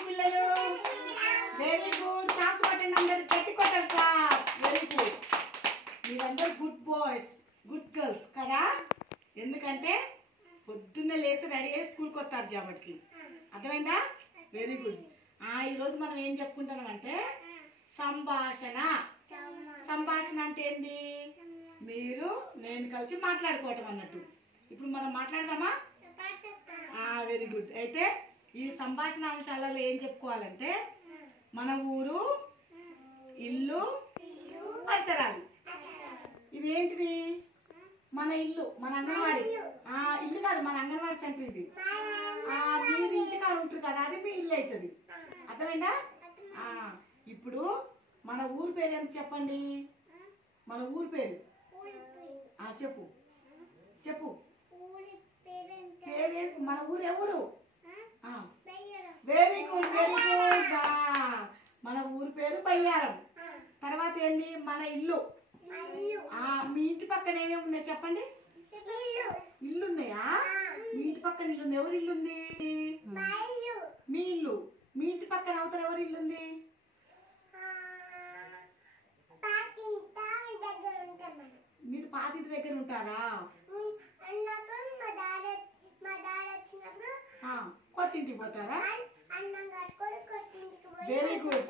పిల్లలు very good class కొట్టండి అందరు గట్టి కొట్టాలి క్లాస్ వెరీ గుడ్ మీరందరూ గుడ్ బాయ్స్ గుడ్ గర్ల్స్ కదా ఎందుకంటే పొద్దున్నే లేసి రెడీ అయ్యి స్కూల్కి వస్తారు కాబట్టి అర్థమైందా వెరీ గుడ్ ఈరోజు మనం ఏం చెప్పుకుంటున్నాం అంటే సంభాషణ సంభాషణ అంటే ఏంది మీరు నేను కలిసి మాట్లాడుకోవటం అన్నట్టు ఇప్పుడు మనం మాట్లాడదామా వెరీ గుడ్ అయితే ఈ సంభాషణ అంశాలలో ఏం చెప్పుకోవాలంటే మన ఊరు ఇల్లు పరిసరాలు ఇది ఏంటిది మన ఇల్లు మన అంగన్వాడి ఇల్లు కాదు మన అంగన్వాడి సెంటర్ ఇది మీరు ఇంటికాడ ఉంటారు కదా అది మీ ఇల్లు అవుతుంది అర్థమైందా ఇప్పుడు మన ఊరు పేరు ఎంత చెప్పండి మన ఊరు పేరు చెప్పు చెప్పు పేరు మన ఊరు ఎవరు వెరీ గుడ్ వెరీ గుడ్ మన ఊరు పేరు బయ్యారం తర్వాత ఏంది మన ఇల్లు మీ ఇంటి పక్కన ఏమేమి ఉన్నాయి చెప్పండి ఇల్లు ఉన్నాయా మీ ఇంటి పక్కన ఇల్లు ఉంది ఎవరి ఇల్లు ఉంది మీ ఇల్లు మీ ఇంటి పక్కన అవతల ఎవరి ఇల్లు ఉంది మీరు పాతింటి దగ్గర ఉంటారా కొత్తింటికి పోతారా వెరీ గుడ్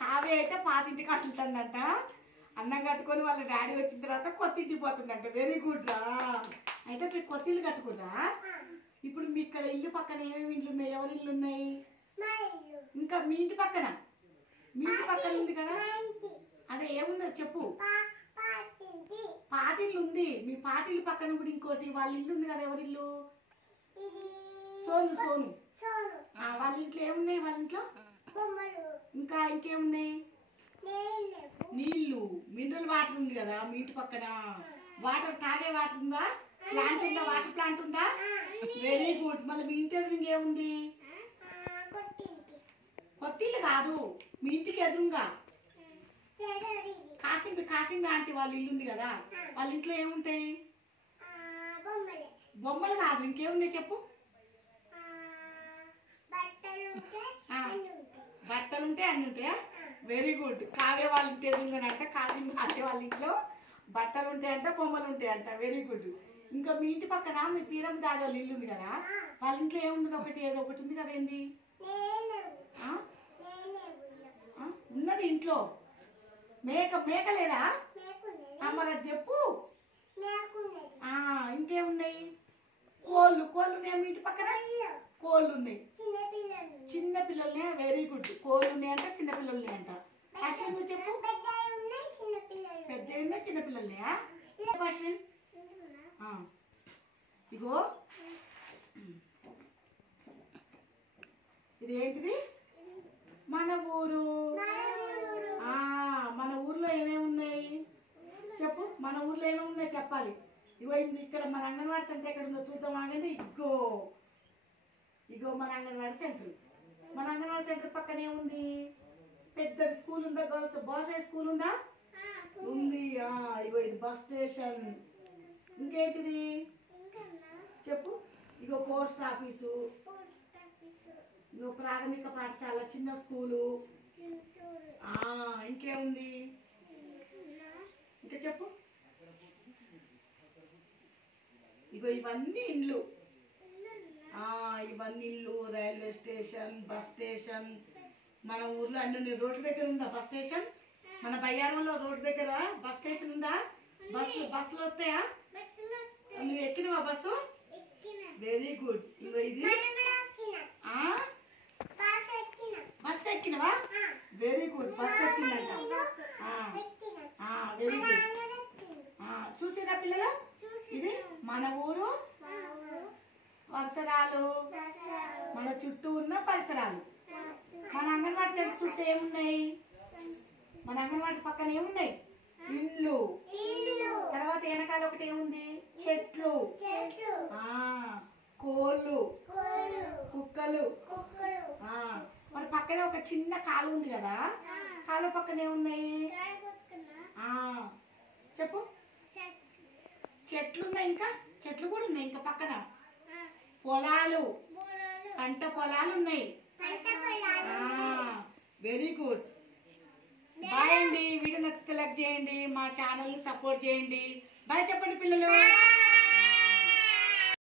కావ్య అయితే పాతింటికి ఉంటుందంట అన్నం కట్టుకొని వాళ్ళ డాడీ వచ్చిన తర్వాత కొత్తింటికి పోతుందంట వెరీ గుడ్ రా అయితే మీరు కొత్త ఇల్లు కట్టుకురా ఇప్పుడు మీ ఇక్కడ ఇల్లు పక్కన ఏమేమి ఇల్లు ఉన్నాయి ఎవరి ఇల్లు ఉన్నాయి ఇంకా మీ ఇంటి పక్కన ఉంది కదా అదే ఏమున్నది చెప్పు పాతిల్లు ఉంది మీ పాతిల్లు పక్కన కూడా ఇంకోటి వాళ్ళ ఇల్లు ఉంది కదా ఎవరిల్లు సోను సోను వాళ్ళ ఇంట్లో ఏమున్నాయి వాళ్ళ ఇంట్లో ఇంకా ఇంకేమున్నాయి నీళ్లు మినరల్ వాటర్ ఉంది కదా మీ ఇంటి పక్కన వాటర్ తాగే వాటర్ ఉందా ప్లాంట్ ఉందా వాటర్ ప్లాంట్ ఉందా వెరీ గుడ్ మళ్ళీ మీ ఇంటి ఎదురు ఇంకేముంది కొత్త ఇల్లు కాదు మీ ఇంటికి ఎదురుగా కాసింబి ఆంటీ వాళ్ళ ఇల్లు ఉంది కదా వాళ్ళ ఇంట్లో ఏముంటాయి బొమ్మలు కాదు ఇంకేమున్నాయి చెప్పు బట్టలు ఉంటాయి అన్ని ఉంటాయా వెరీ గుడ్ కావ్య వాళ్ళ ఇంటి ఎదురుగానంట కాసింబి ఆంటీ వాళ్ళ ఇంట్లో బట్టలు ఉంటాయంట బొమ్మలు ఉంటాయంట వెరీ గుడ్ ఇంకా మీ ఇంటి పక్కన మీ పీరం దాదా వాళ్ళ ఇల్లు ఉంది కదా వాళ్ళ ఇంట్లో ఏముండదు ఏదో ఒకటి ఉంది కదా ఏంది ఉన్నది ఇంట్లో మేక లేదా మరి చెప్పు ఇంకేమున్నాయి కోళ్ళు ఉన్నాయా మీ ఇంటి పక్కన కోళ్ళు ఉన్నాయి చిన్న పిల్లల్ని వెరీ గుడ్ కోళ్ళు ఉన్నాయంట చిన్న పిల్లలు ఉన్నాయంట అశ్విన్ నువ్వు చెప్పు పెద్ద ఉన్నాయి చిన్న పిల్లలున్నాయా అశ్విన్ ఇగో ఇది ఏంటిది మన ఊరు మన ఊర్లో ఏమేమి ఉన్నాయి చెప్పు మన ఊర్లో ఏమేమి ఉన్నాయి చెప్పాలి ఇగో ఇక్కడ మన అంగన్వాడి సెంటర్ ఎక్కడ ఉందో చూద్దాం ఆగండి ఇగో మన అంగన్వాడి సెంటర్ మన అంగన్వాడి సెంటర్ పక్కన ఏముంది పెద్దది స్కూల్ ఉందా గర్ల్స్ బాయ్స్ హై స్కూల్ ఉందా ఉంది ఇగో ఇది బస్ స్టేషన్ ఇంకేంటిది చెప్పు ఇగో పోస్ట్ ఆఫీసు ఇగో ప్రాథమిక పాఠశాల చిన్న స్కూలు ఇంకేముంది ఇంకా చెప్పు ఇగో ఇవన్నీ ఇండ్లు రైల్వే స్టేషన్ బస్ స్టేషన్ మన ఊర్లో అన్ని రోడ్డు దగ్గర ఉందా బస్ స్టేషన్ మన బయ్యారంలో రోడ్డు దగ్గర బస్ స్టేషన్ ఉందా బస్సులు వస్తాయా నువ్వు ఎక్కినవా బస్సు వెరీ గుడ్ ఇగో ఇది బస్ ఎక్కినవా వెరీ గుడ్ బస్ ఎక్కిందంట వెరీ గుడ్ చూసిరా పిల్లలు ఇది మన ఊరు పరిసరాలు మన చుట్టూ ఉన్న పరిసరాలు మన అంగన్వాడి సెంటర్ చుట్టూ ఏమున్నాయి మన అంగన్వాడి పక్కన ఏమున్నాయి ఇండ్లు తర్వాత వెనకాల ఒకటి ఏముంది చెట్లు కోళ్ళు కుక్కలు మన పక్కనే ఒక చిన్న కాలువ ఉంది కదా కాలువ పక్కన ఏమున్నాయి చెప్పు చెట్లు ఉన్నాయి ఇంకా చెట్లు కూడా ఉన్నాయి ఇంకా పక్కన పొలాలు పంట పొలాలు ఉన్నాయి వెరీ గుడ్. బాయ్ అండి. వీడియో నచ్చితే లైక్ చేయండి, మా ఛానల్ని సపోర్ట్ చేయండి. బాయ్ చెప్పండి పిల్లలు.